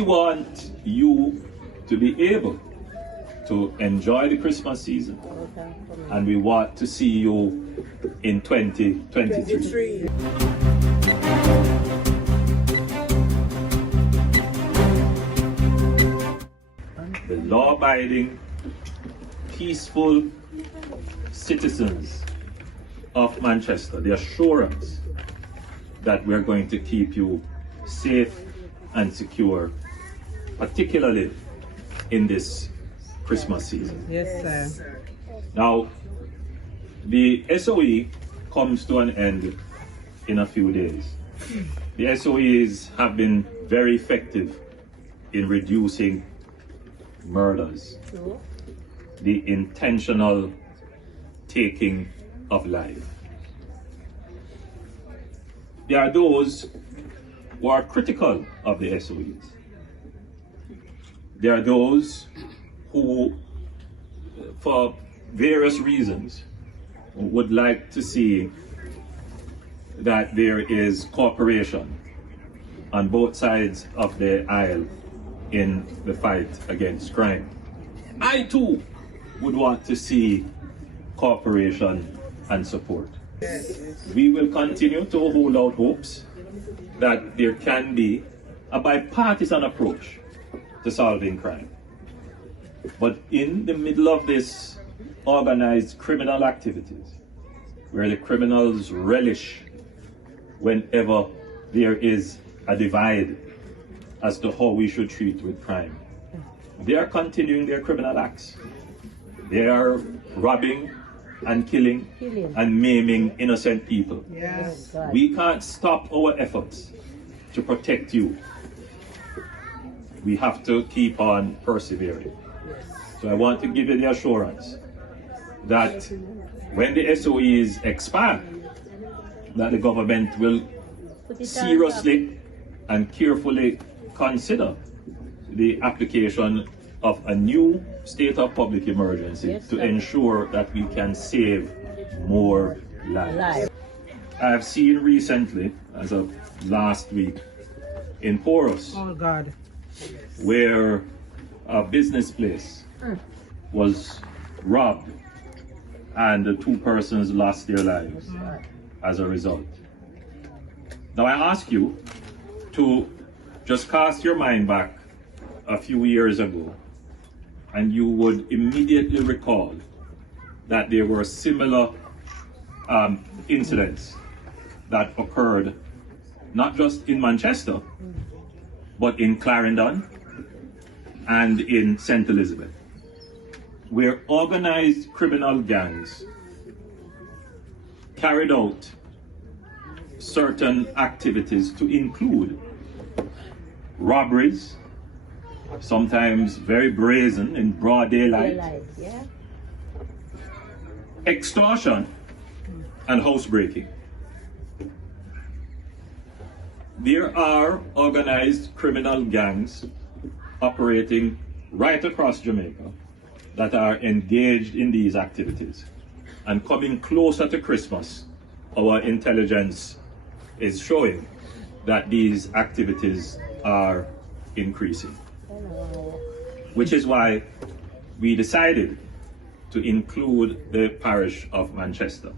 We want you to be able to enjoy the Christmas season, and we want to see you in 2023. The law-abiding, peaceful citizens of Manchester, the assurance that we're going to keep you safe and secure, particularly in this Christmas season. Yes, sir. Now, the SOE comes to an end in a few days. The SOEs have been very effective in reducing murders, the intentional taking of life. There are those who are critical of the SOEs. There are those who, for various reasons, would like to see that there is cooperation on both sides of the aisle in the fight against crime. I too would want to see cooperation and support. We will continue to hold out hopes that there can be a bipartisan approach to solving crime. But in the middle of this organized criminal activities, where the criminals relish whenever there is a divide as to how we should treat with crime, they are continuing their criminal acts. They are robbing and killing and maiming innocent people. Yes. We can't stop our efforts to protect you. We have to keep on persevering. So I want to give you the assurance that when the SOEs expire, that the government will seriously and carefully consider the application of a new state of public emergency to ensure that we can save more lives. I have seen recently, as of last week, in Porus, where a business place was robbed and the two persons lost their lives as a result. Now I ask you to just cast your mind back a few years ago, and you would immediately recall that there were similar incidents that occurred not just in Manchester, but in Clarendon and in St. Elizabeth, where organized criminal gangs carried out certain activities to include robberies, sometimes very brazen in broad daylight, extortion, and housebreaking. There are organized criminal gangs operating right across Jamaica that are engaged in these activities. And coming closer to Christmas, our intelligence is showing that these activities are increasing. Which is why we decided to include the parish of Manchester